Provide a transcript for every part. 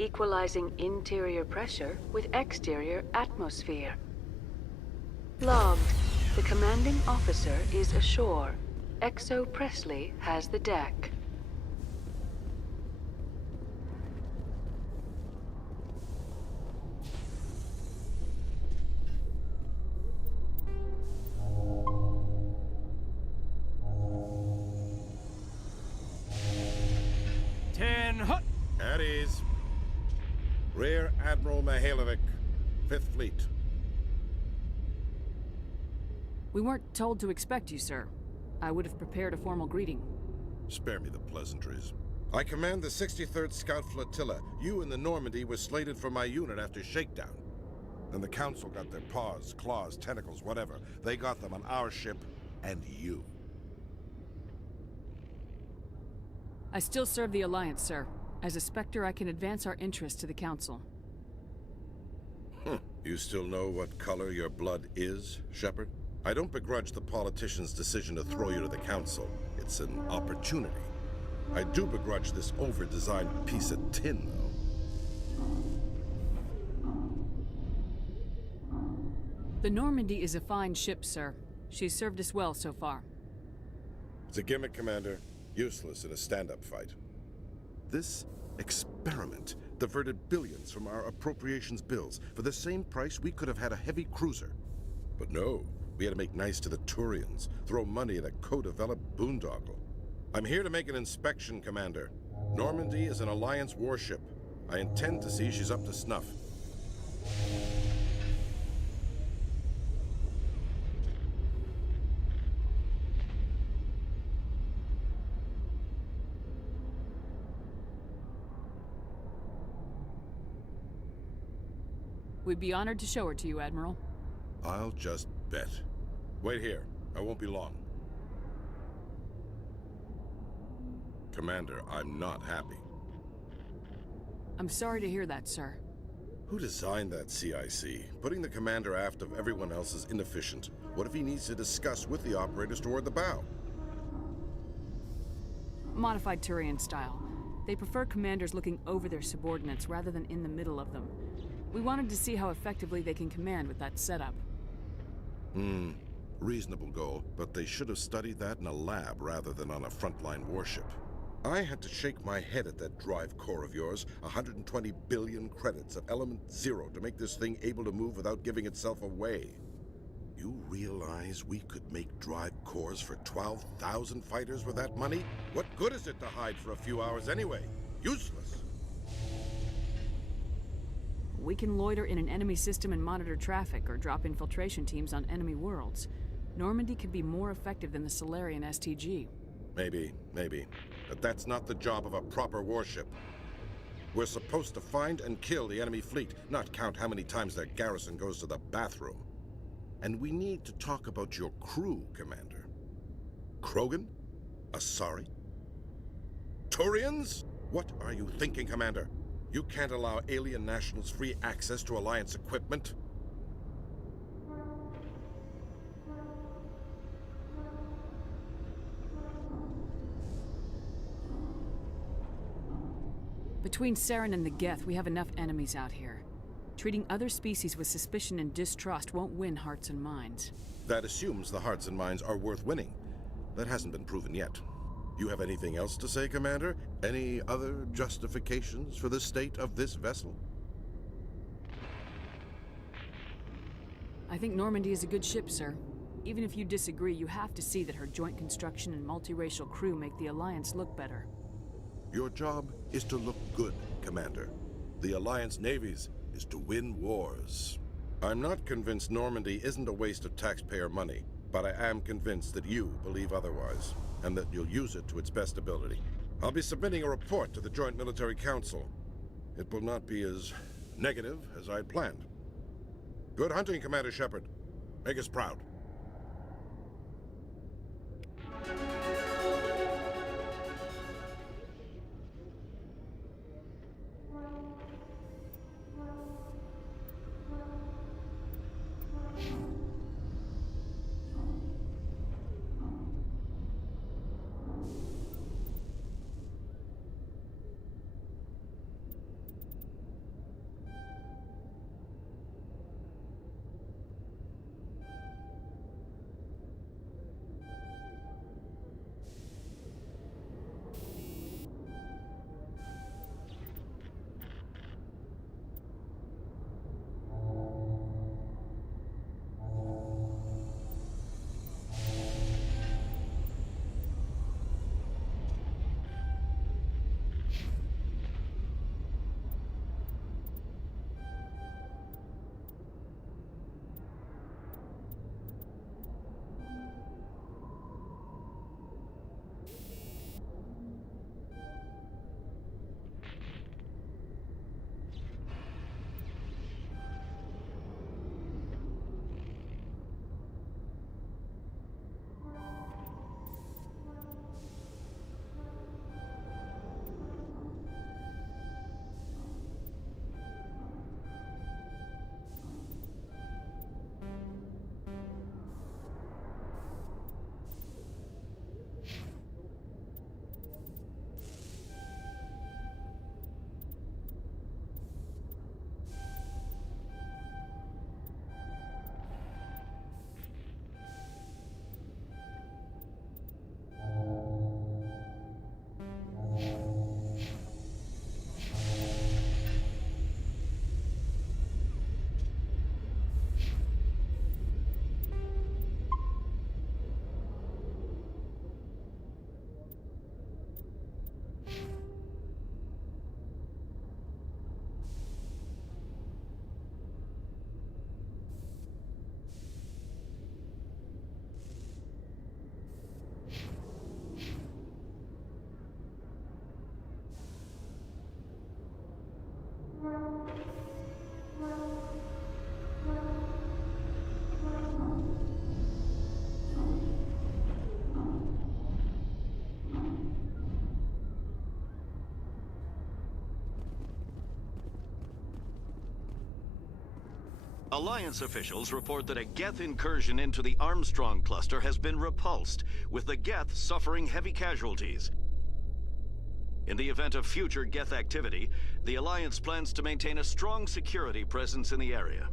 equalizing interior pressure with exterior atmosphere. Logged. The commanding officer is ashore. Exo Presley has the deck. At ease. Rear Admiral Mihailovic, 5th Fleet. We weren't told to expect you, sir. I would have prepared a formal greeting. Spare me the pleasantries. I command the 63rd Scout Flotilla. You and the Normandy were slated for my unit after shakedown. Then the Council got their paws, claws, tentacles, whatever. They got them on our ship, and you. I still serve the Alliance, sir. As a Spectre, I can advance our interests to the Council. You still know what color your blood is, Shepard? I don't begrudge the politician's decision to throw you to the Council. It's an opportunity. I do begrudge this over-designed piece of tin, though. The Normandy is a fine ship, sir. She's served us well so far. It's a gimmick, Commander. Useless in a stand-up fight. This experiment diverted billions from our appropriations bills. For the same price, we could have had a heavy cruiser. But no, we had to make nice to the Turians, throw money at a co-developed boondoggle. I'm here to make an inspection, Commander. Normandy is an Alliance warship. I intend to see she's up to snuff. We'd be honored to show her to you, Admiral. I'll just bet. Wait here. I won't be long. Commander, I'm not happy. I'm sorry to hear that, sir. Who designed that CIC? Putting the commander aft of everyone else is inefficient. What if he needs to discuss with the operators toward the bow? Modified Turian style. They prefer commanders looking over their subordinates rather than in the middle of them. We wanted to see how effectively they can command with that setup. Reasonable goal, but they should have studied that in a lab rather than on a frontline warship. I had to shake my head at that drive core of yours. 120 billion credits of element 0 to make this thing able to move without giving itself away. You realize we could make drive cores for 12,000 fighters with that money? What good is it to hide for a few hours anyway? Useless. We can loiter in an enemy system and monitor traffic, or drop infiltration teams on enemy worlds. Normandy could be more effective than the Solarian STG. Maybe. But that's not the job of a proper warship. We're supposed to find and kill the enemy fleet, not count how many times their garrison goes to the bathroom. And we need to talk about your crew, Commander. Krogan? Asari? Turians? What are you thinking, Commander? You can't allow alien nationals free access to Alliance equipment. Between Saren and the Geth, we have enough enemies out here. Treating other species with suspicion and distrust won't win hearts and minds. That assumes the hearts and minds are worth winning. That hasn't been proven yet. You have anything else to say, Commander? Any other justifications for the state of this vessel? I think Normandy is a good ship, sir. Even if you disagree, you have to see that her joint construction and multiracial crew make the Alliance look better. Your job is to look good, Commander. The Alliance navies is to win wars. I'm not convinced Normandy isn't a waste of taxpayer money, but I am convinced that you believe otherwise, and that you'll use it to its best ability. I'll be submitting a report to the Joint Military Council. It will not be as negative as I'd planned. Good hunting, Commander Shepard. Make us proud. Alliance officials report that a Geth incursion into the Armstrong cluster has been repulsed, with the Geth suffering heavy casualties. In the event of future Geth activity, the Alliance plans to maintain a strong security presence in the area.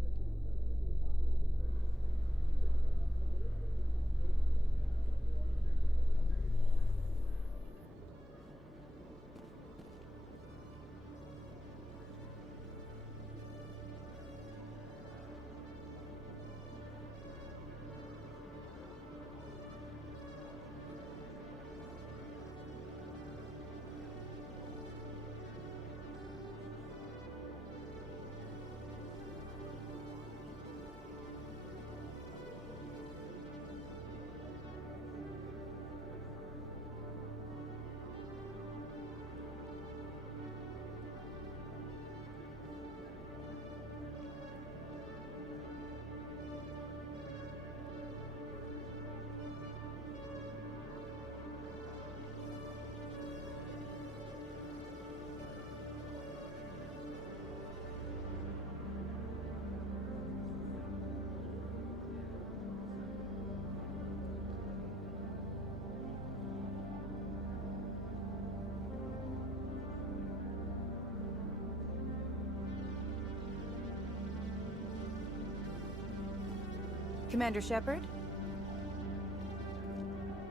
Commander Shepard?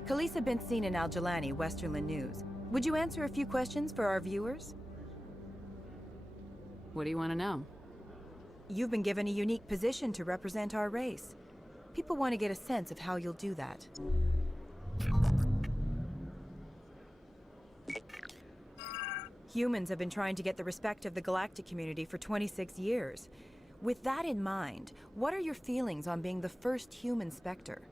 Khalisah bint Sinan Al-Jalani, Westerland News. Would you answer a few questions for our viewers? What do you want to know? You've been given a unique position to represent our race. People want to get a sense of how you'll do that. Humans have been trying to get the respect of the galactic community for 26 years. With that in mind, what are your feelings on being the first human Spectre?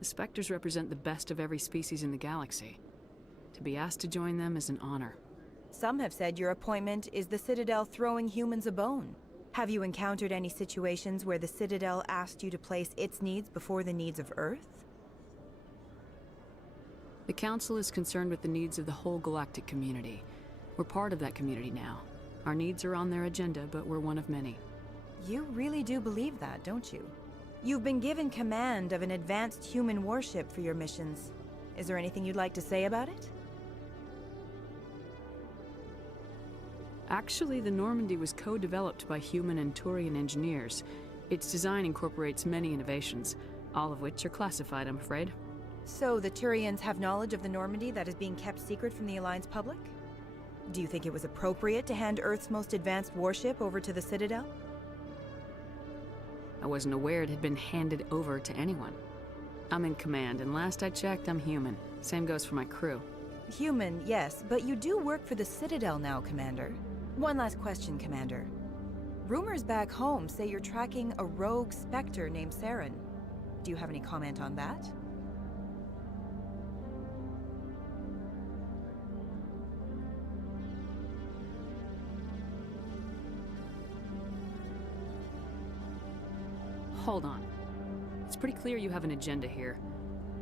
The Spectres represent the best of every species in the galaxy. To be asked to join them is an honor. Some have said your appointment is the Citadel throwing humans a bone. Have you encountered any situations where the Citadel asked you to place its needs before the needs of Earth? The Council is concerned with the needs of the whole galactic community. We're part of that community now. Our needs are on their agenda, but we're one of many. You really do believe that, don't you? You've been given command of an advanced human warship for your missions. Is there anything you'd like to say about it? Actually, the Normandy was co-developed by human and Turian engineers. Its design incorporates many innovations, all of which are classified, I'm afraid. So the Turians have knowledge of the Normandy that is being kept secret from the Alliance public? Do you think it was appropriate to hand Earth's most advanced warship over to the Citadel? I wasn't aware it had been handed over to anyone. I'm in command, and last I checked, I'm human. Same goes for my crew. Human, yes, but you do work for the Citadel now, Commander. One last question, Commander. Rumors back home say you're tracking a rogue Spectre named Saren. Do you have any comment on that? Hold on. It's pretty clear you have an agenda here.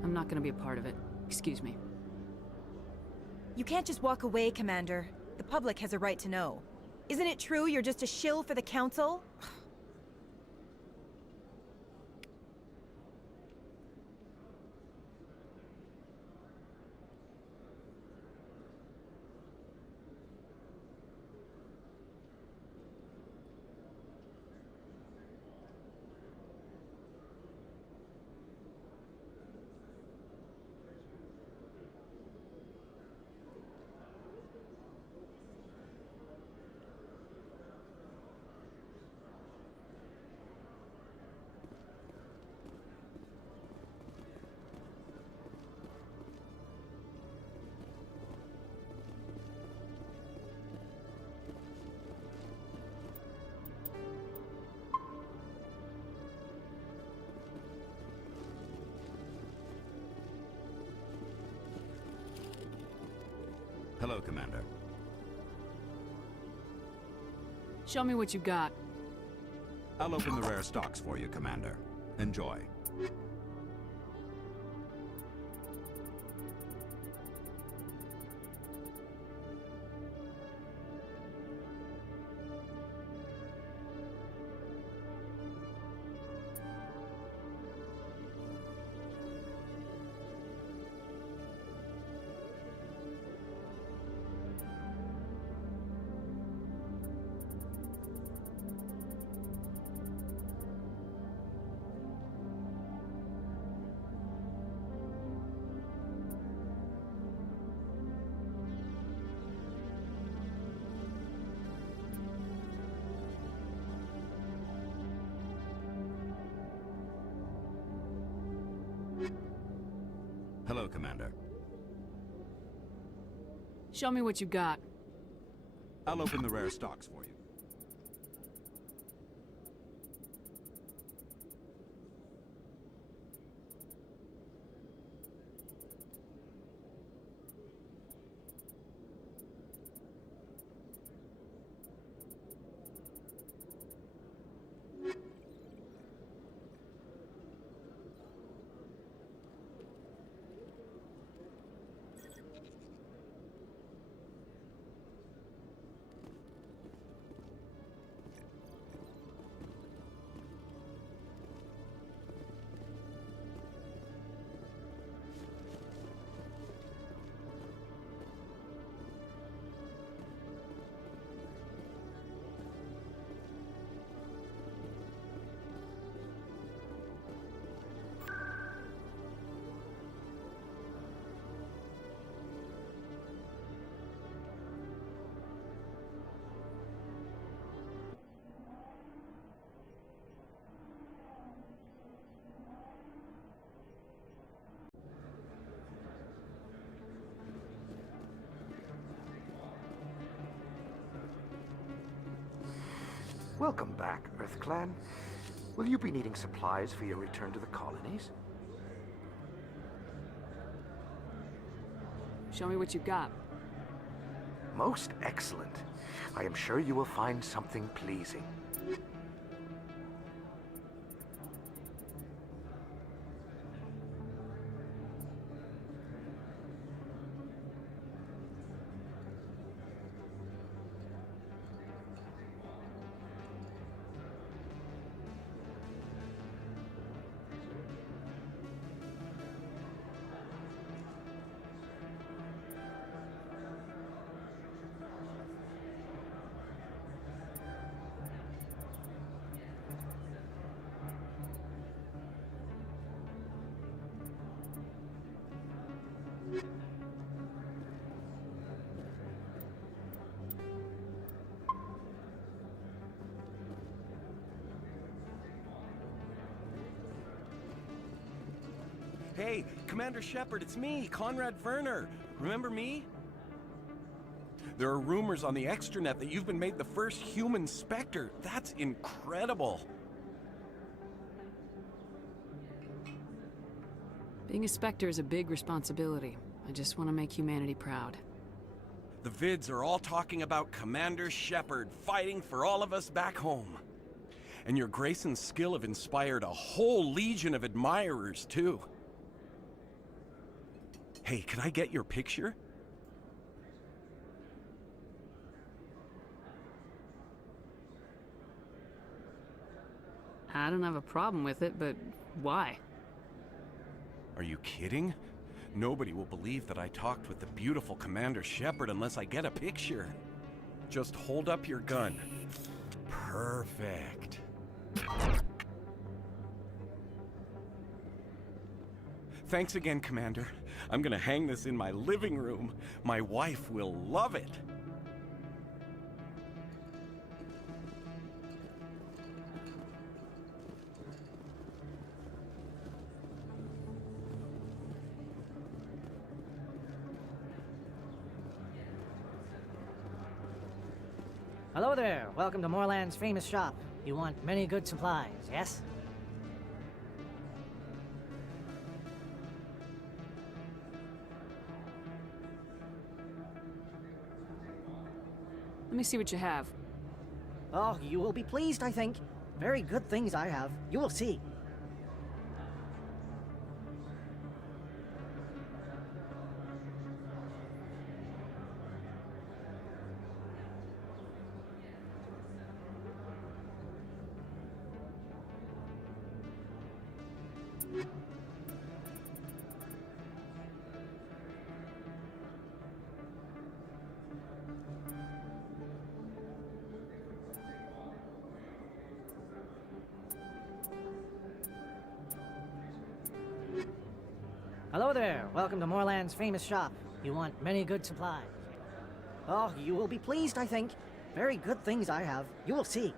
I'm not gonna be a part of it. Excuse me. You can't just walk away, Commander. The public has a right to know. Isn't it true you're just a shill for the Council? Hello, Commander. Show me what you got. I'll open the rare stocks for you, Commander. Enjoy. Commander. Show me what you got. I'll open the rare stocks for you. Welcome back, EarthClan. Will you be needing supplies for your return to the colonies? Show me what you got. Most excellent. I am sure you will find something pleasing. Hey, Commander Shepard, it's me, Conrad Werner. Remember me? There are rumors on the extranet that you've been made the first human Spectre. That's incredible. Being a Spectre is a big responsibility. I just want to make humanity proud. The vids are all talking about Commander Shepard fighting for all of us back home. And your grace and skill have inspired a whole legion of admirers, too. Hey, can I get your picture? I don't have a problem with it, but why? Are you kidding? Nobody will believe that I talked with the beautiful Commander Shepard unless I get a picture. Just hold up your gun. Perfect. Thanks again, Commander. I'm gonna hang this in my living room. My wife will love it. Hello there. Welcome to Moorland's famous shop. You want many good supplies, yes? Let me see what you have. Oh, you will be pleased, I think. Very good things I have. You will see. Hello there. Welcome to Moorland's famous shop. You want many good supplies. Oh, you will be pleased, I think. Very good things I have. You will see.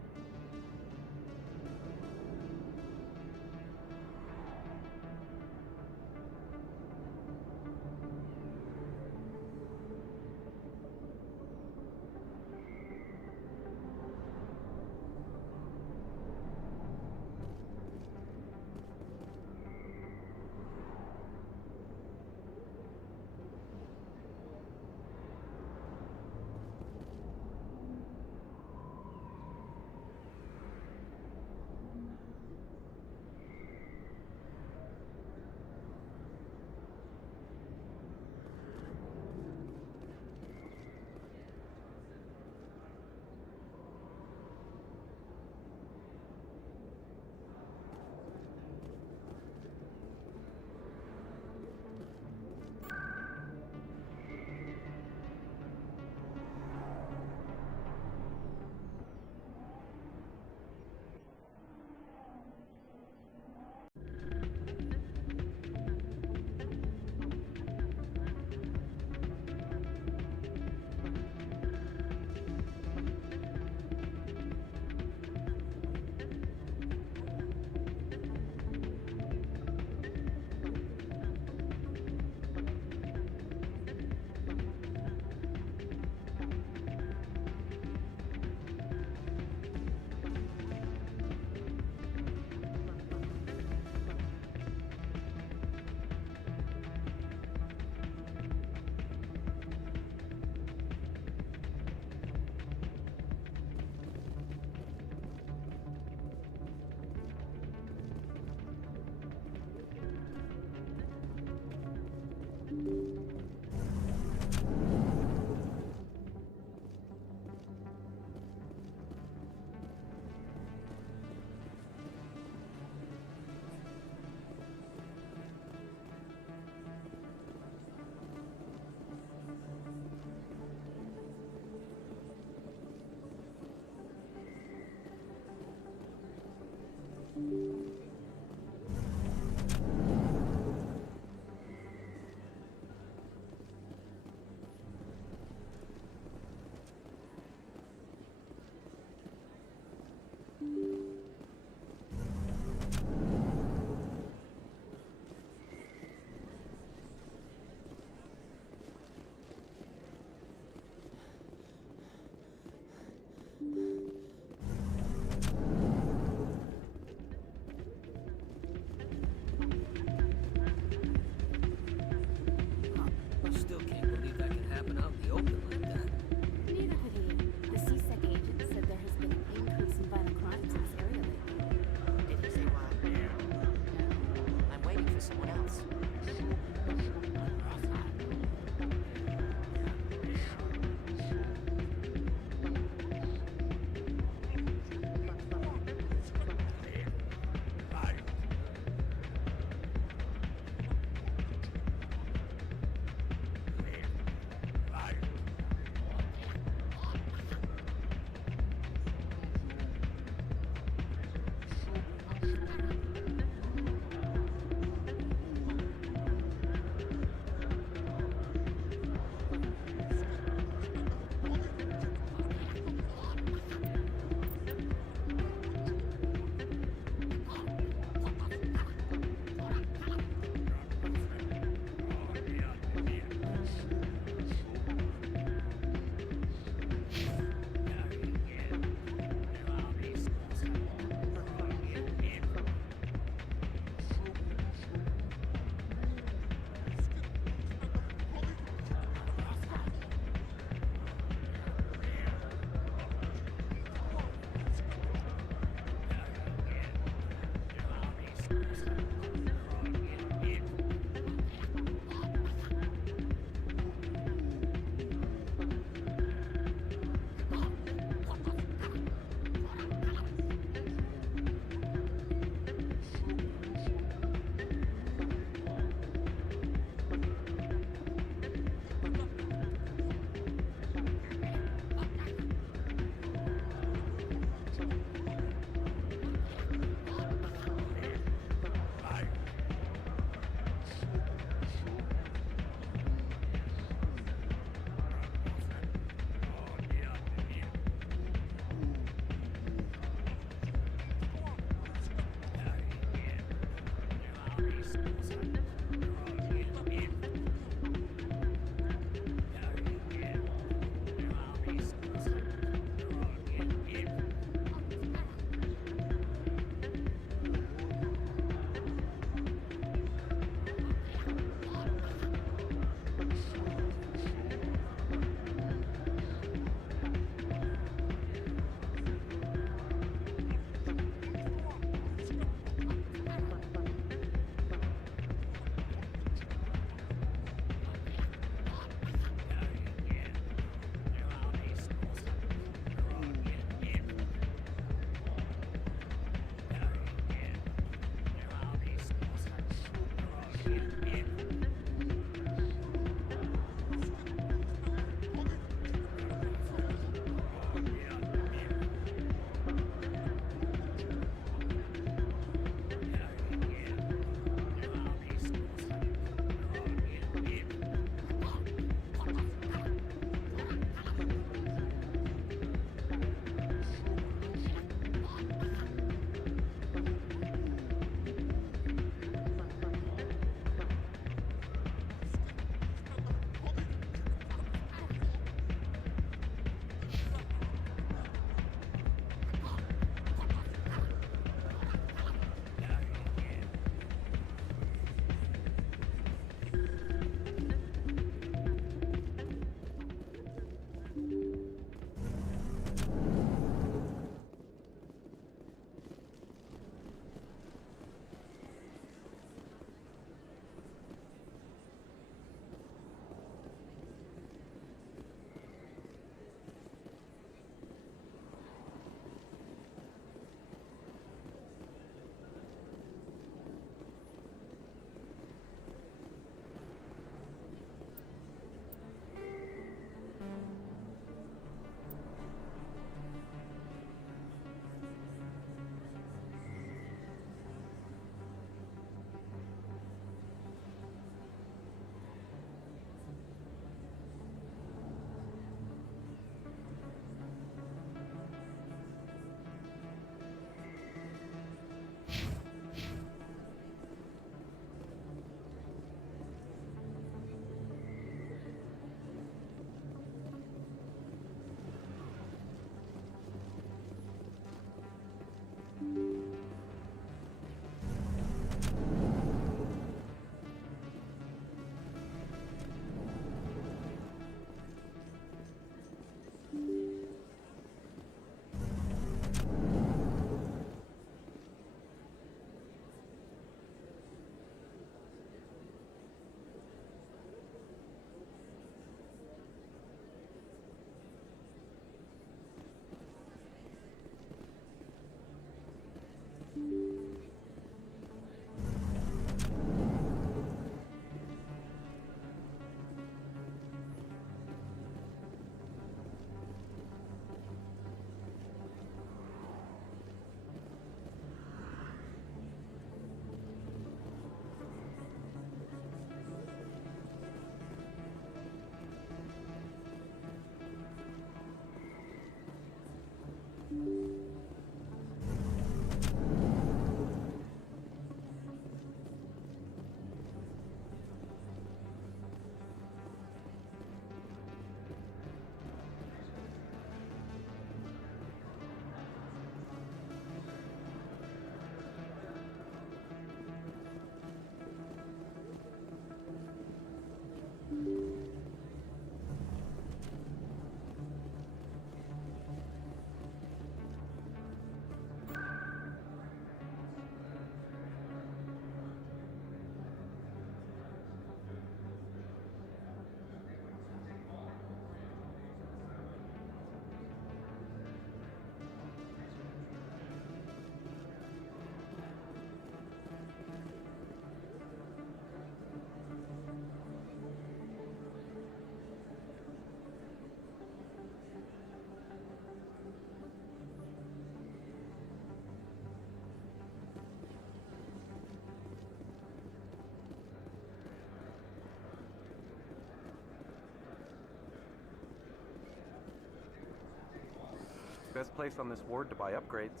Best place on this ward to buy upgrades.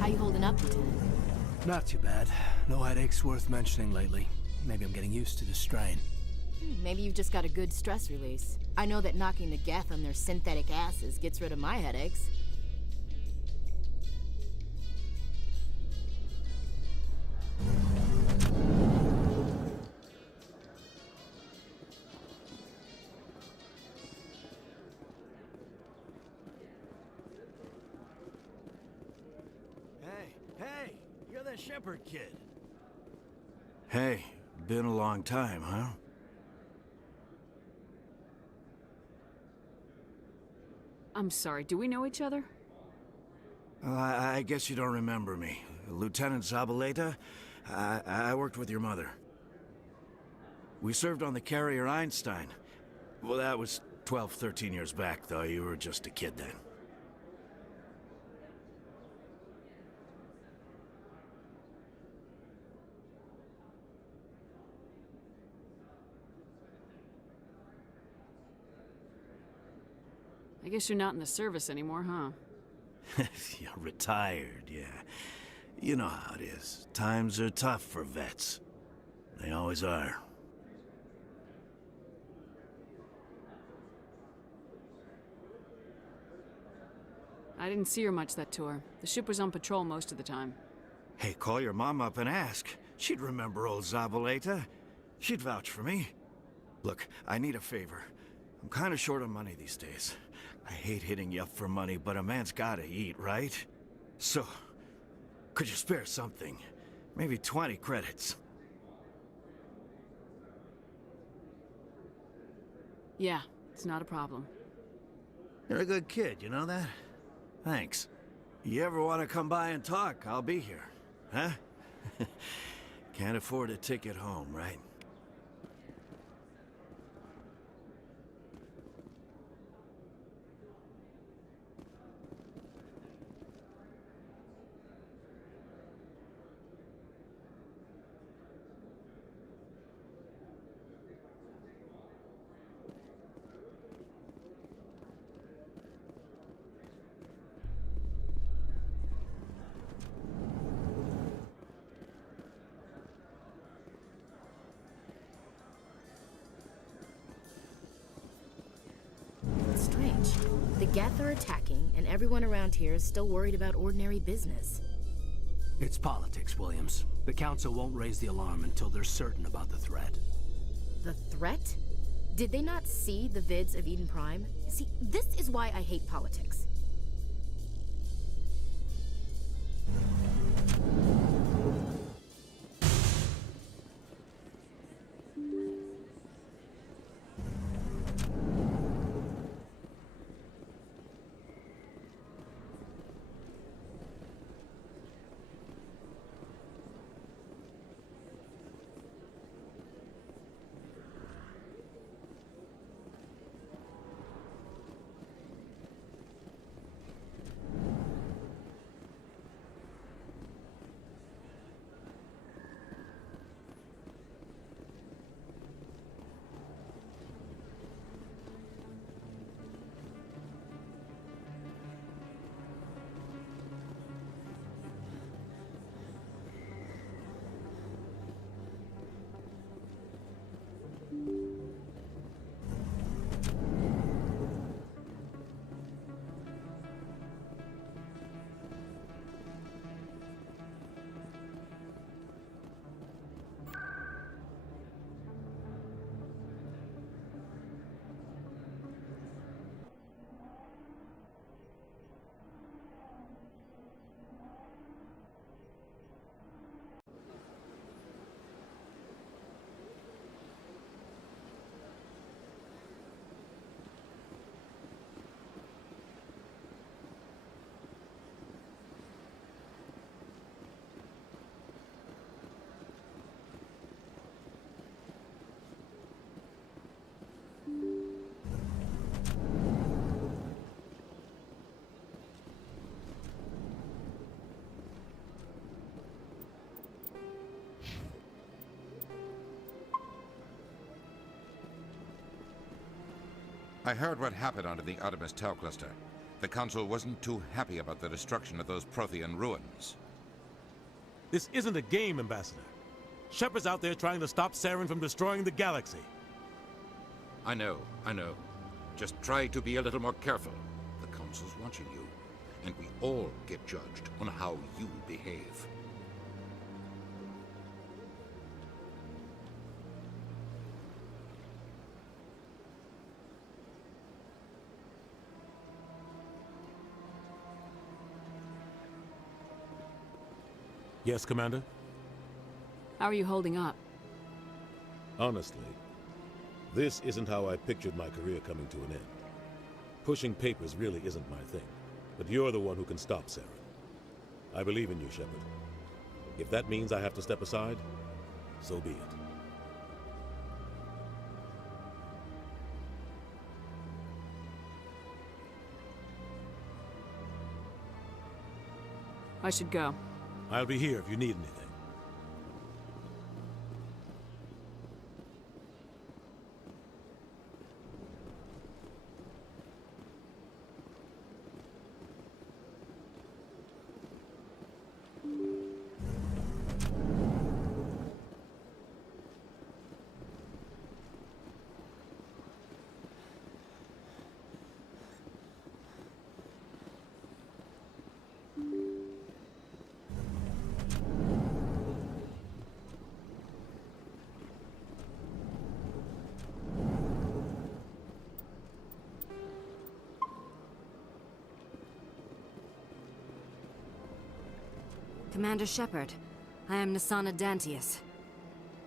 How you holding up, Lieutenant? Not too bad. No headaches worth mentioning lately. Maybe I'm getting used to the strain. Maybe you've just got a good stress release. I know that knocking the Geth on their synthetic asses gets rid of my headaches. Hey, you're the Shepherd kid. Hey, been a long time, huh? I'm sorry, do we know each other? Well, I guess you don't remember me. Lieutenant Zabaleta? I worked with your mother. We served on the carrier Einstein. Well, that was 12, 13 years back, though. You were just a kid then. I guess you're not in the service anymore, huh? You're retired, yeah. You know how it is. Times are tough for vets. They always are. I didn't see her much that tour. The ship was on patrol most of the time. Hey, call your mom up and ask. She'd remember old Zabaleta. She'd vouch for me. Look, I need a favor. I'm kind of short on money these days. I hate hitting you up for money, but a man's gotta eat, right? So, could you spare something? Maybe 20 credits. Yeah, it's not a problem. You're a good kid, you know that? Thanks. You ever want to come by and talk, I'll be here. Huh? Can't afford a ticket home, right? The Geth are attacking, and everyone around here is still worried about ordinary business. It's politics, Williams. The Council won't raise the alarm until they're certain about the threat. The threat? Did they not see the vids of Eden Prime? See, this is why I hate politics. I heard what happened under the Artemis Tau cluster. The Council wasn't too happy about the destruction of those Prothean ruins. This isn't a game, Ambassador. Shepard's out there trying to stop Saren from destroying the galaxy. I know. Just try to be a little more careful. The Council's watching you, and we all get judged on how you behave. Yes, Commander? How are you holding up? Honestly, this isn't how I pictured my career coming to an end. Pushing papers really isn't my thing, but you're the one who can stop Saren. I believe in you, Shepard. If that means I have to step aside, so be it. I should go. I'll be here if you need anything. Commander Shepard, I am Nasana Dantius.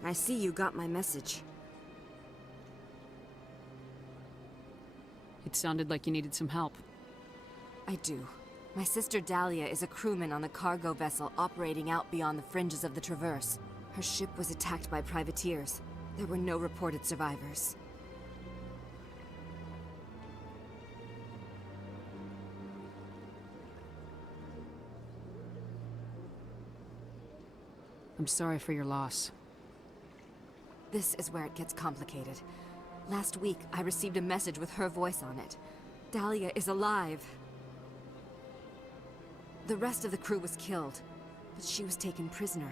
I see you got my message. It sounded like you needed some help. I do. My sister Dahlia is a crewman on a cargo vessel operating out beyond the fringes of the Traverse. Her ship was attacked by privateers. There were no reported survivors. I'm sorry for your loss. This is where it gets complicated. Last week, I received a message with her voice on it. Dahlia is alive. The rest of the crew was killed, but she was taken prisoner.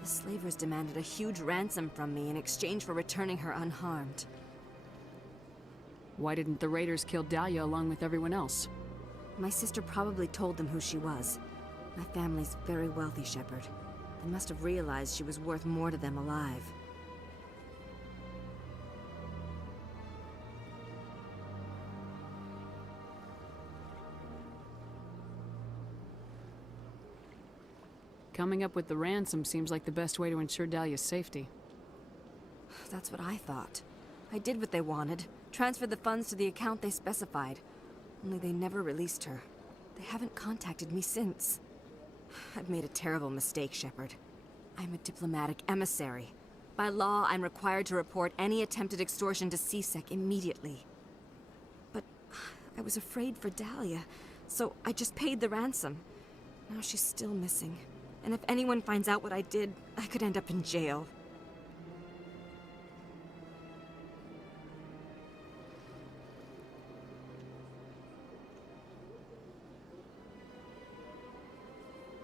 The slavers demanded a huge ransom from me in exchange for returning her unharmed. Why didn't the raiders kill Dahlia along with everyone else? My sister probably told them who she was. My family's very wealthy, Shepard. They must have realized she was worth more to them alive. Coming up with the ransom seems like the best way to ensure Dahlia's safety. That's what I thought. I did what they wanted. Transferred the funds to the account they specified. Only they never released her. They haven't contacted me since. I've made a terrible mistake, Shepard. I'm a diplomatic emissary. By law, I'm required to report any attempted extortion to C-Sec immediately. But I was afraid for Dahlia, so I just paid the ransom. Now she's still missing. And if anyone finds out what I did, I could end up in jail.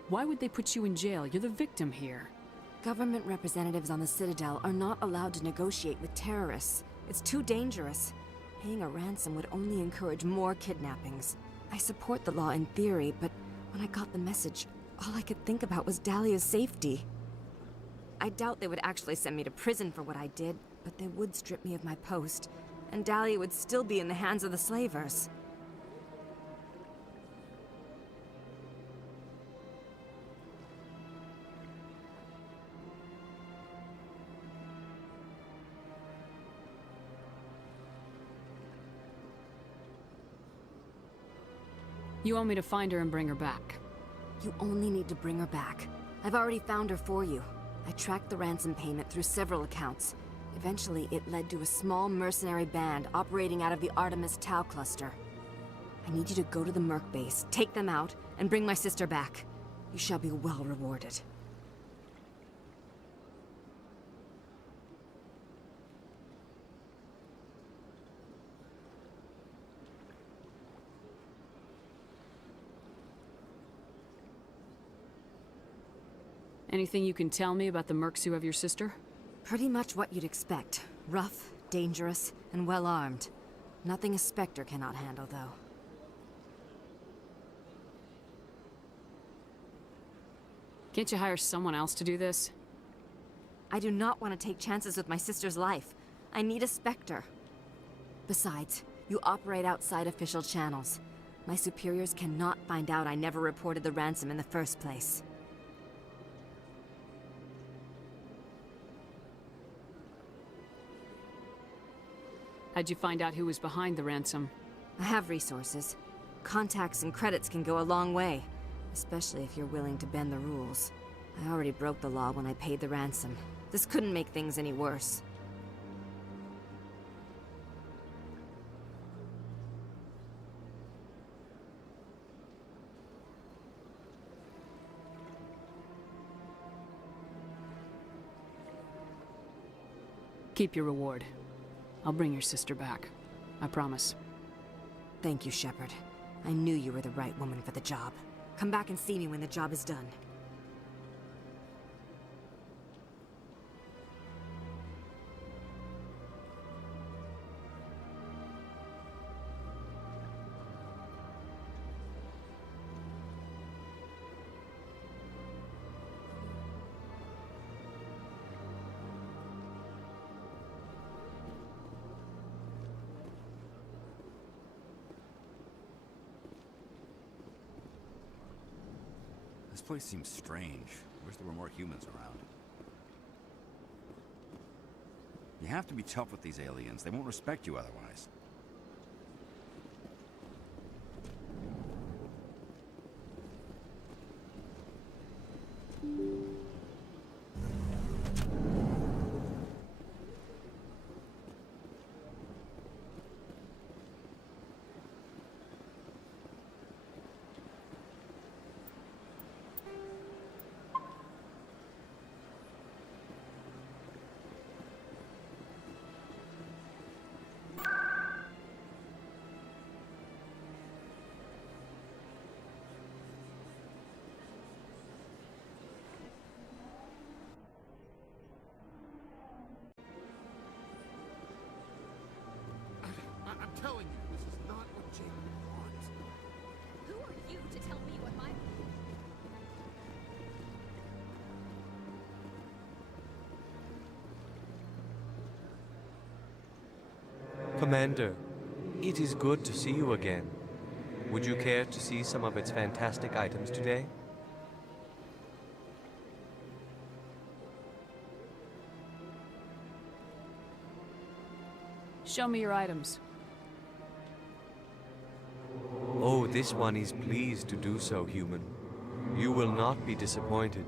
Why would they put you in jail? You're the victim here. Government representatives on the Citadel are not allowed to negotiate with terrorists. It's too dangerous. Paying a ransom would only encourage more kidnappings. I support the law in theory, but when I got the message, all I could think about was Dahlia's safety. I doubt they would actually send me to prison for what I did, but they would strip me of my post, and Dahlia would still be in the hands of the slavers. You want me to find her and bring her back? You only need to bring her back. I've already found her for you. I tracked the ransom payment through several accounts. Eventually, it led to a small mercenary band operating out of the Artemis Tau cluster. I need you to go to the Merc base, take them out, and bring my sister back. You shall be well rewarded. Anything you can tell me about the mercs who have your sister? Pretty much what you'd expect. Rough, dangerous, and well-armed. Nothing a Spectre cannot handle, though. Can't you hire someone else to do this? I do not want to take chances with my sister's life. I need a Spectre. Besides, you operate outside official channels. My superiors cannot find out I never reported the ransom in the first place. How'd you find out who was behind the ransom? I have resources. Contacts and credits can go a long way, especially if you're willing to bend the rules. I already broke the law when I paid the ransom. This couldn't make things any worse. Keep your reward. I'll bring your sister back. I promise. Thank you, Shepard. I knew you were the right woman for the job. Come back and see me when the job is done. This place seems strange. Wish there were more humans around. You have to be tough with these aliens. They won't respect you otherwise. Commander, it is good to see you again. Would you care to see some of its fantastic items today? Show me your items. Oh, this one is pleased to do so, human. You will not be disappointed.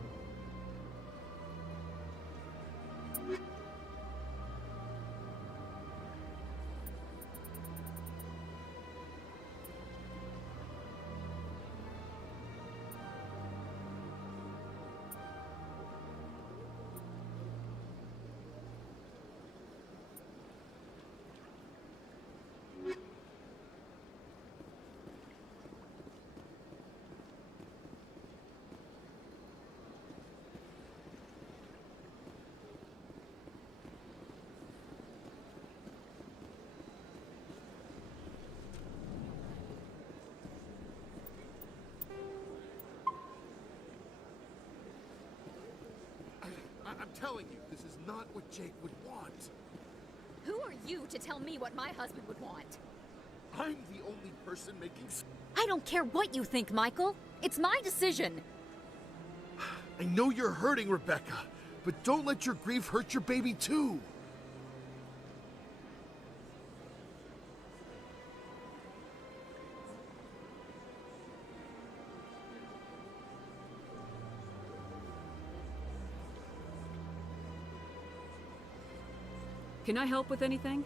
I'm telling you, this is not what Jake would want. Who are you to tell me what my husband would want? I'm the only person making... I don't care what you think, Michael. It's my decision. I know you're hurting, Rebecca, but don't let your grief hurt your baby too. Can I help with anything?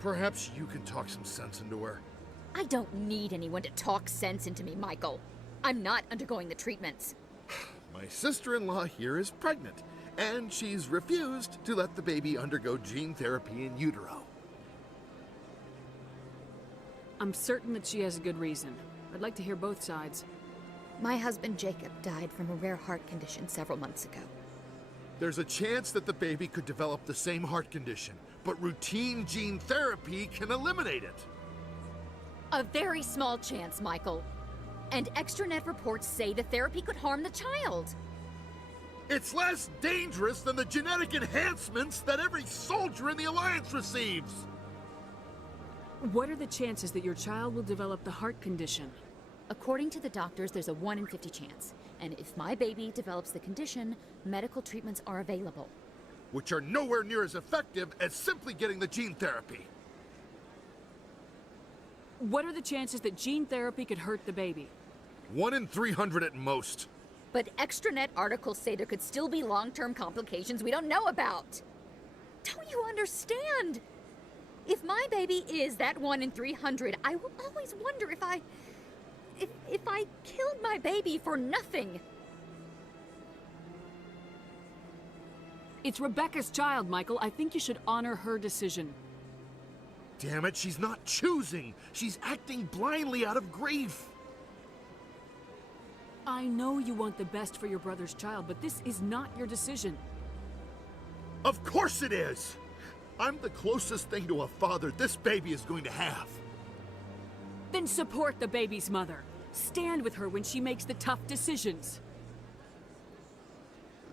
Perhaps you can talk some sense into her. I don't need anyone to talk sense into me, Michael. I'm not undergoing the treatments. My sister-in-law here is pregnant, and she's refused to let the baby undergo gene therapy in utero. I'm certain that she has a good reason. I'd like to hear both sides. My husband Jacob died from a rare heart condition several months ago. There's a chance that the baby could develop the same heart condition, but routine gene therapy can eliminate it. A very small chance, Michael. And extranet reports say the therapy could harm the child. It's less dangerous than the genetic enhancements that every soldier in the Alliance receives. What are the chances that your child will develop the heart condition? According to the doctors, there's a 1 in 50 chance. And if my baby develops the condition, medical treatments are available. Which are nowhere near as effective as simply getting the gene therapy. What are the chances that gene therapy could hurt the baby? 1 in 300 at most. But extranet articles say there could still be long-term complications we don't know about. Don't you understand? If my baby is that 1 in 300, I will always wonder if I killed my baby for nothing. It's Rebecca's child, Michael. I think you should honor her decision. Damn it, she's not choosing. She's acting blindly out of grief. I know you want the best for your brother's child, but this is not your decision. Of course it is! I'm the closest thing to a father this baby is going to have. Then support the baby's mother. Stand with her when she makes the tough decisions.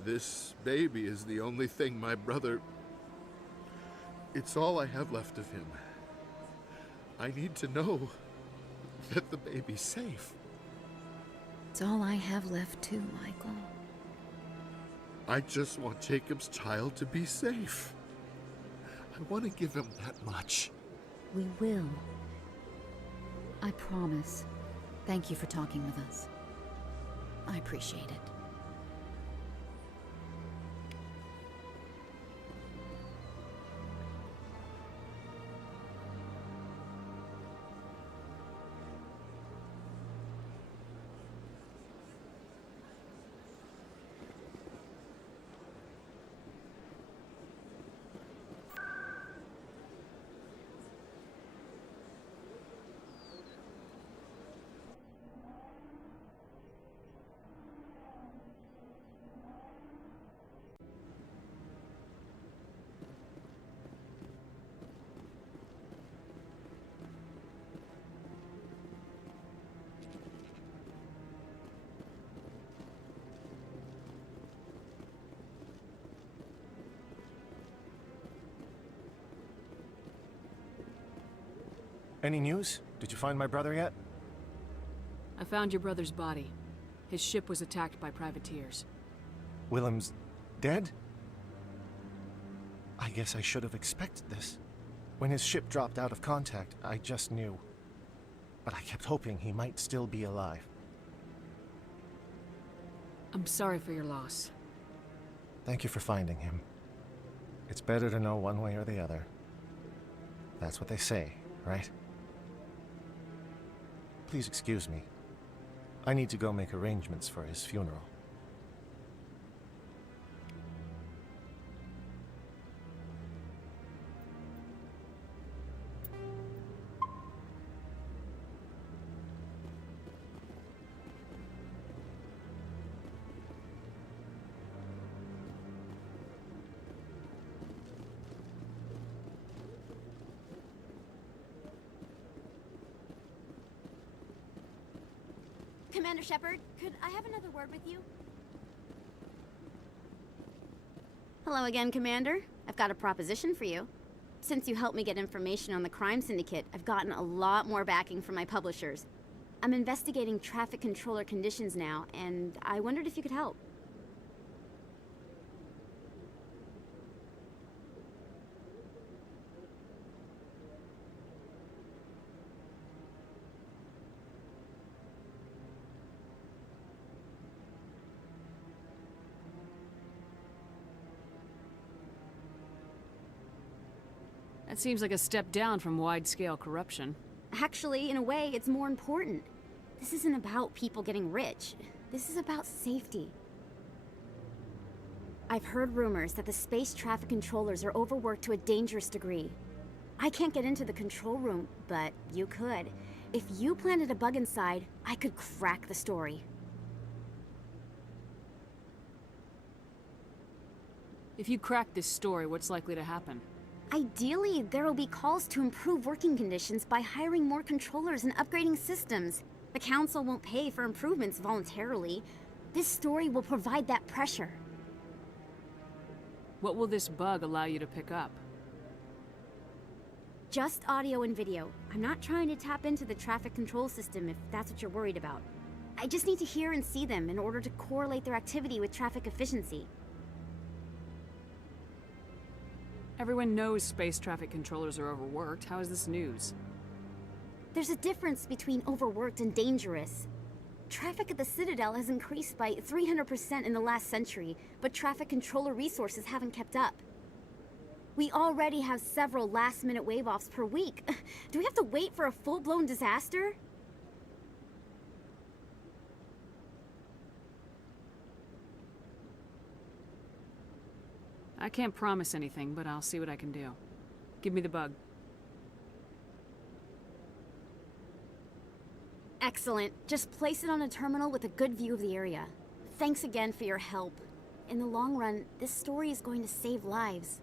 This baby is the only thing my brother... It's all I have left of him. I need to know that the baby's safe. It's all I have left too, Michael. I just want Jacob's child to be safe. I want to give him that much. We will. I promise. Thank you for talking with us. I appreciate it. Any news? Did you find my brother yet? I found your brother's body. His ship was attacked by privateers. Willem's dead? I guess I should have expected this. When his ship dropped out of contact, I just knew. But I kept hoping he might still be alive. I'm sorry for your loss. Thank you for finding him. It's better to know one way or the other. That's what they say, right? Please excuse me. I need to go make arrangements for his funeral. Commander Shepard, could I have another word with you? Hello again, Commander. I've got a proposition for you. Since you helped me get information on the crime syndicate, I've gotten a lot more backing from my publishers. I'm investigating traffic controller conditions now, and I wondered if you could help. That seems like a step down from wide-scale corruption. Actually, in a way, it's more important. This isn't about people getting rich. This is about safety. I've heard rumors that the space traffic controllers are overworked to a dangerous degree. I can't get into the control room, but you could. If you planted a bug inside, I could crack the story. If you crack this story, what's likely to happen? Ideally, there will be calls to improve working conditions by hiring more controllers and upgrading systems. The Council won't pay for improvements voluntarily. This story will provide that pressure. What will this bug allow you to pick up? Just audio and video. I'm not trying to tap into the traffic control system if that's what you're worried about. I just need to hear and see them in order to correlate their activity with traffic efficiency. Everyone knows space traffic controllers are overworked. How is this news? There's a difference between overworked and dangerous. Traffic at the Citadel has increased by 300% in the last century, but traffic controller resources haven't kept up. We already have several last-minute wave-offs per week. Do we have to wait for a full-blown disaster? I can't promise anything, but I'll see what I can do. Give me the bug. Excellent. Just place it on a terminal with a good view of the area. Thanks again for your help. In the long run, this story is going to save lives.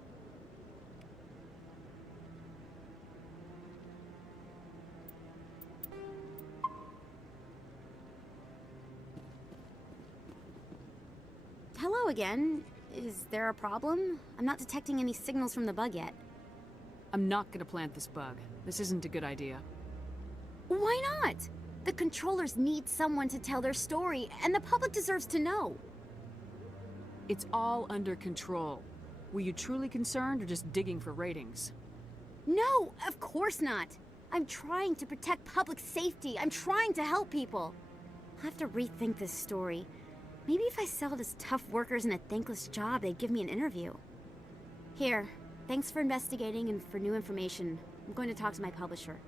Hello again. Is there a problem? I'm not detecting any signals from the bug yet. I'm not gonna plant this bug. This isn't a good idea. Why not? The controllers need someone to tell their story, and the public deserves to know. It's all under control. Were you truly concerned or just digging for ratings? No, of course not. I'm trying to protect public safety. I'm trying to help people. I'll have to rethink this story. Maybe if I sell it as tough workers in a thankless job, they'd give me an interview. Here, thanks for investigating and for new information. I'm going to talk to my publisher.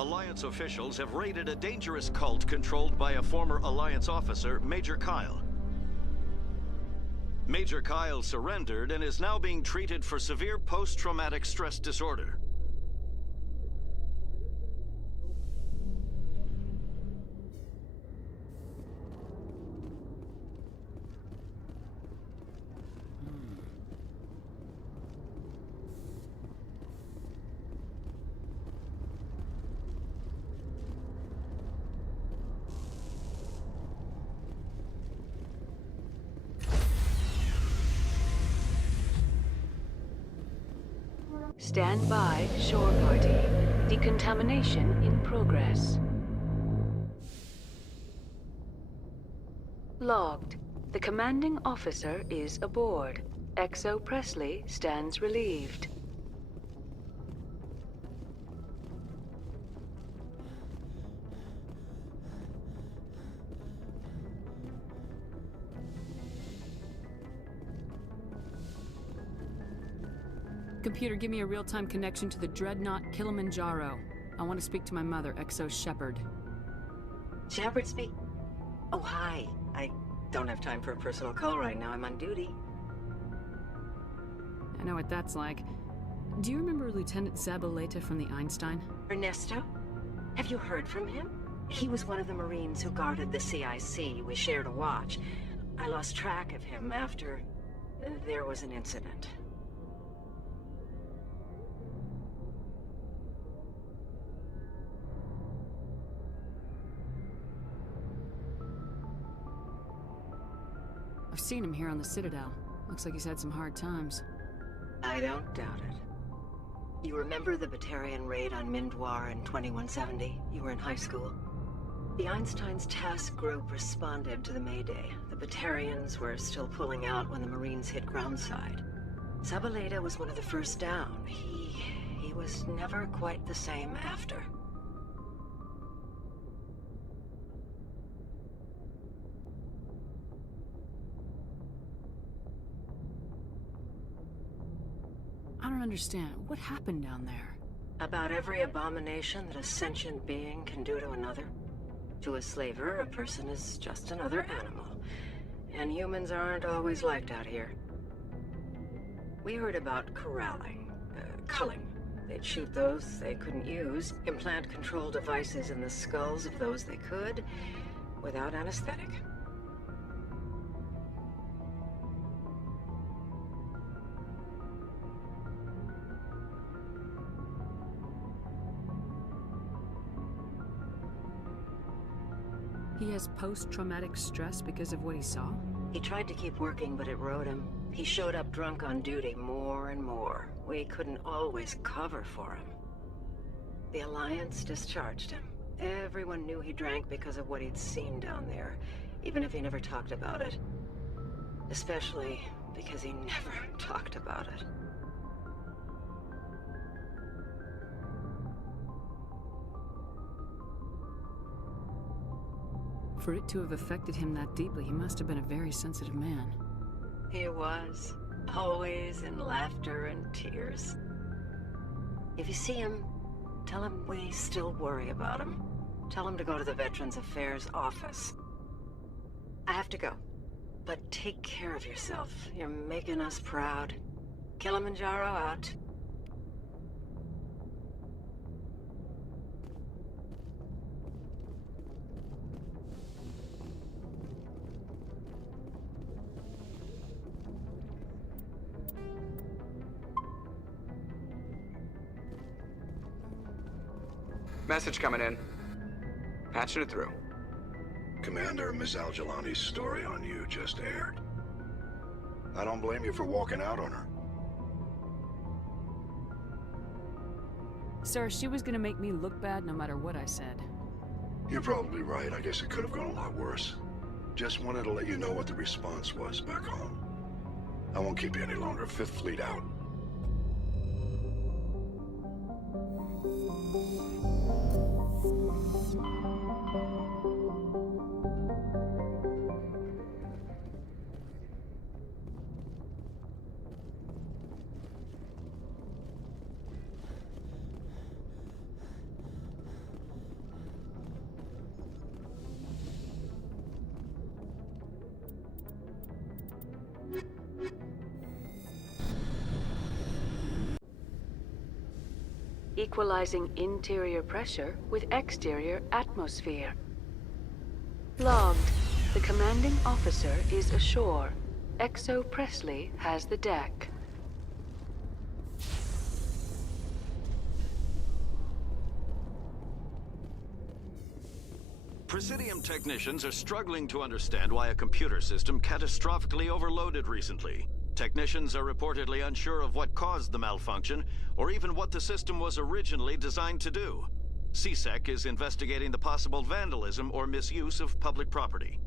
Alliance officials have raided a dangerous cult controlled by a former Alliance officer, Major Kyle. Major Kyle surrendered and is now being treated for severe post-traumatic stress disorder. Stand by, shore party. Decontamination in progress. Logged. The commanding officer is aboard. XO Presley stands relieved. Computer, give me a real-time connection to the Dreadnought Kilimanjaro. I want to speak to my mother, XO Shepard. Shepard speak? Oh, hi. I don't have time for a personal call right now. I'm on duty. I know what that's like. Do you remember Lieutenant Zabaleta from the Einstein? Ernesto? Have you heard from him? He was one of the Marines who guarded the CIC. We shared a watch. I lost track of him after there was an incident. I've seen him here on the Citadel. Looks like he's had some hard times. I don't doubt it. You remember the Batarian raid on Mindwar in 2170? You were in high school. The Einstein's task group responded to the Mayday. The Batarians were still pulling out when the Marines hit groundside. Zabaleta was one of the first down. He was never quite the same after. I don't understand. What happened down there? About every abomination that a sentient being can do to another. To a slaver, a person is just another animal. And humans aren't always liked out here. We heard about corralling, culling. They'd shoot those they couldn't use, implant control devices in the skulls of those they could, without anesthetic. He has post-traumatic stress because of what he saw? He tried to keep working, but it rode him. He showed up drunk on duty more and more. We couldn't always cover for him. The Alliance discharged him. Everyone knew he drank because of what he'd seen down there, even if he never talked about it. Especially because he never talked about it. For it to have affected him that deeply, he must have been a very sensitive man. He was. Always in laughter and tears. If you see him, tell him we still worry about him. Tell him to go to the Veterans Affairs office. I have to go. But take care of yourself. You're making us proud. Kilimanjaro out. Message coming in. Patching it through. Commander, Ms. Al-Jalani's story on you just aired. I don't blame you for walking out on her. Sir, she was gonna make me look bad no matter what I said. You're probably right. I guess it could have gone a lot worse. Just wanted to let you know what the response was back home. I won't keep you any longer. Fifth Fleet out. equalizing interior pressure with exterior atmosphere. Logged. The commanding officer is ashore. Exo Presley has the deck. Presidium technicians are struggling to understand why a computer system catastrophically overloaded recently. Technicians are reportedly unsure of what caused the malfunction, or even what the system was originally designed to do. CSEC is investigating the possible vandalism or misuse of public property.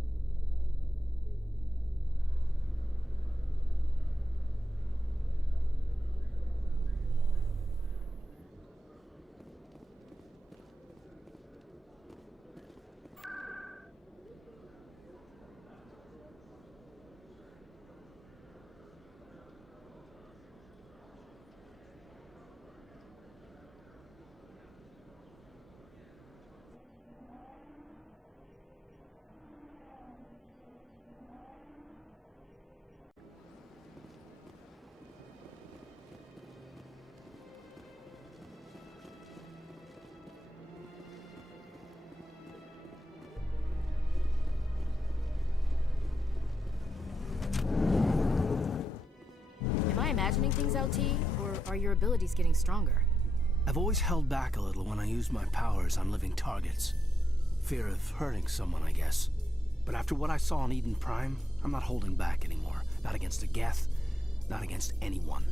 Am I imagining things, LT? Or are your abilities getting stronger? I've always held back a little when I use my powers on living targets. Fear of hurting someone, I guess. But after what I saw on Eden Prime, I'm not holding back anymore. Not against a Geth, not against anyone.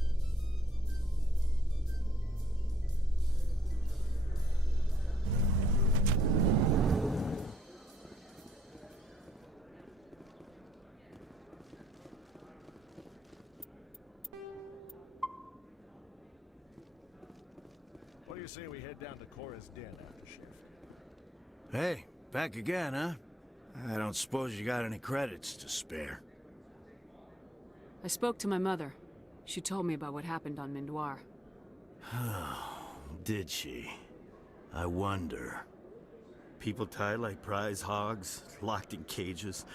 What do you say we head down to Cora's den after shift? Hey, back again, huh? I don't suppose you got any credits to spare. I spoke to my mother. She told me about what happened on Mindoir. Did she? I wonder. People tied like prize hogs, locked in cages,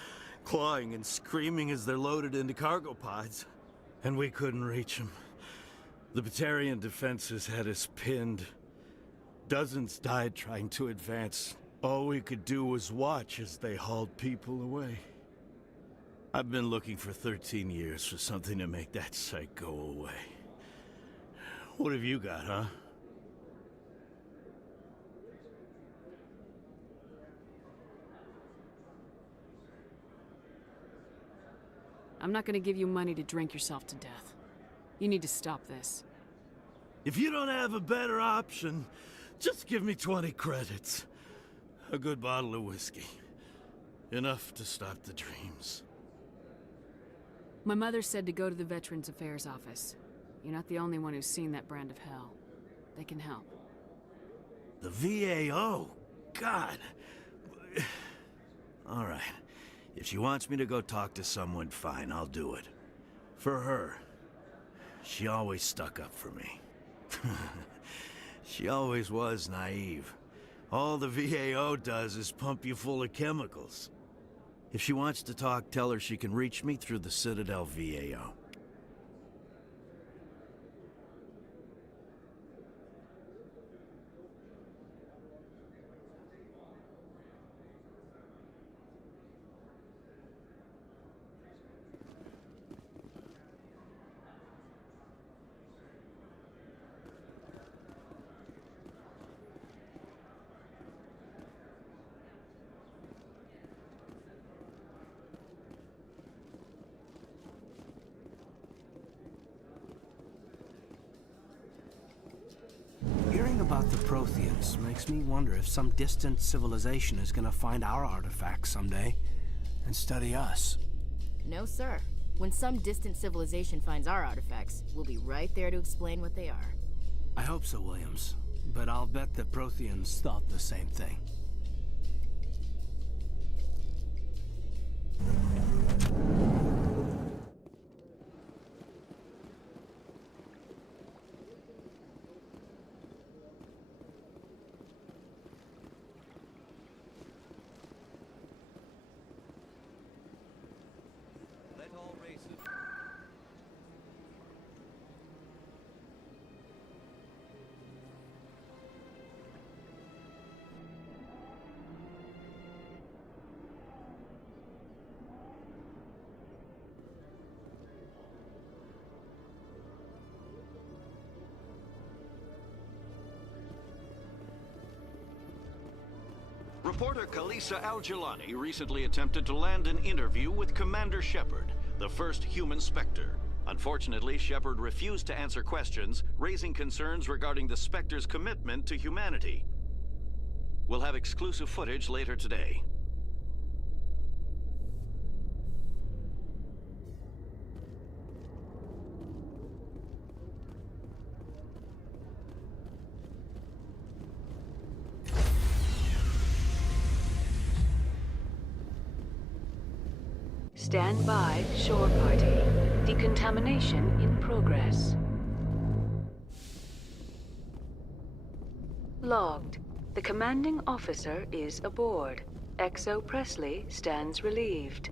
clawing and screaming as they're loaded into cargo pods. And we couldn't reach them. The Batarian defenses had us pinned. Dozens died trying to advance. All we could do was watch as they hauled people away. I've been looking for 13 years for something to make that sight go away. What have you got, huh? I'm not gonna give you money to drink yourself to death. You need to stop this. If you don't have a better option, just give me 20 credits. A good bottle of whiskey. Enough to stop the dreams. My mother said to go to the Veterans Affairs office. You're not the only one who's seen that brand of hell. They can help. The VAO? God. All right. If she wants me to go talk to someone, fine, I'll do it. For her. She always stuck up for me. She always was naive. All the VAO does is pump you full of chemicals. If she wants to talk, tell her she can reach me through the Citadel VAO. Hearing about the Protheans makes me wonder if some distant civilization is gonna find our artifacts someday and study us. No, sir. When some distant civilization finds our artifacts, we'll be right there to explain what they are. I hope so, Williams. But I'll bet the Protheans thought the same thing. Let all races... Reporter Kalisa Al-Jilani recently attempted to land an interview with Commander Shepard, the first human Spectre. Unfortunately, Shepard refused to answer questions, raising concerns regarding the Spectre's commitment to humanity. We'll have exclusive footage later today. Stand by, shore party. Decontamination in progress. Logged. The commanding officer is aboard. XO Presley stands relieved.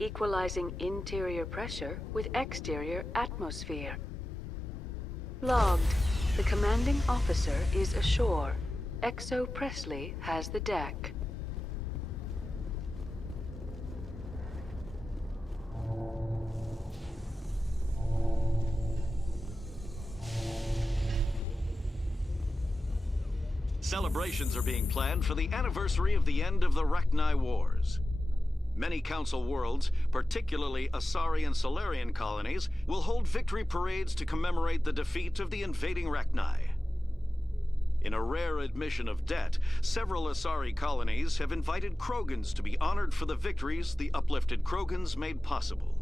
equalizing interior pressure with exterior atmosphere. Logged. The commanding officer is ashore. Exo Presley has the deck. Celebrations are being planned for the anniversary of the end of the Rachni Wars. Many Council worlds, particularly Asari and Solarian colonies, will hold victory parades to commemorate the defeat of the invading Rachni. In a rare admission of debt, several Asari colonies have invited Krogans to be honored for the victories the uplifted Krogans made possible.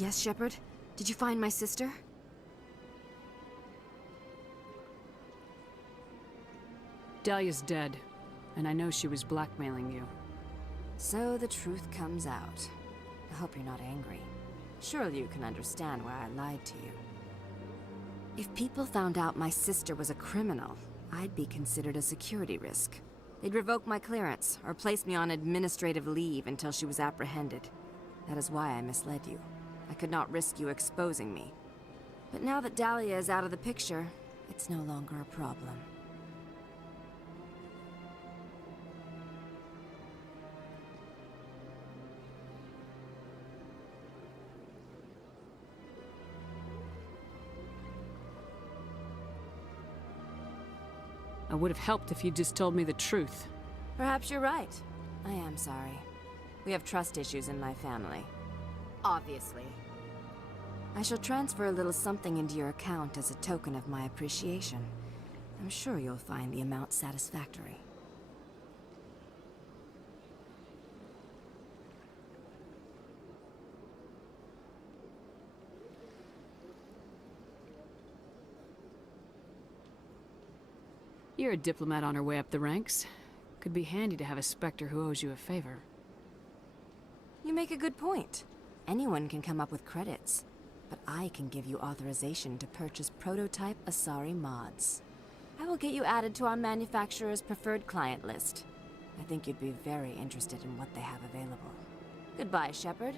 Yes, Shepard? Did you find my sister? Dahlia's dead, and I know she was blackmailing you. So the truth comes out. I hope you're not angry. Surely you can understand why I lied to you. If people found out my sister was a criminal, I'd be considered a security risk. They'd revoke my clearance, or place me on administrative leave until she was apprehended. That is why I misled you. I could not risk you exposing me. But now that Dahlia is out of the picture, it's no longer a problem. I would have helped if you just told me the truth. Perhaps you're right. I am sorry. We have trust issues in my family. Obviously. I shall transfer a little something into your account as a token of my appreciation. I'm sure you'll find the amount satisfactory. You're a diplomat on her way up the ranks. Could be handy to have a Spectre who owes you a favor. You make a good point. Anyone can come up with credits, but I can give you authorization to purchase prototype Asari mods. I will get you added to our manufacturer's preferred client list. I think you'd be very interested in what they have available. Goodbye, Shepard.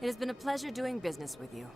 It has been a pleasure doing business with you.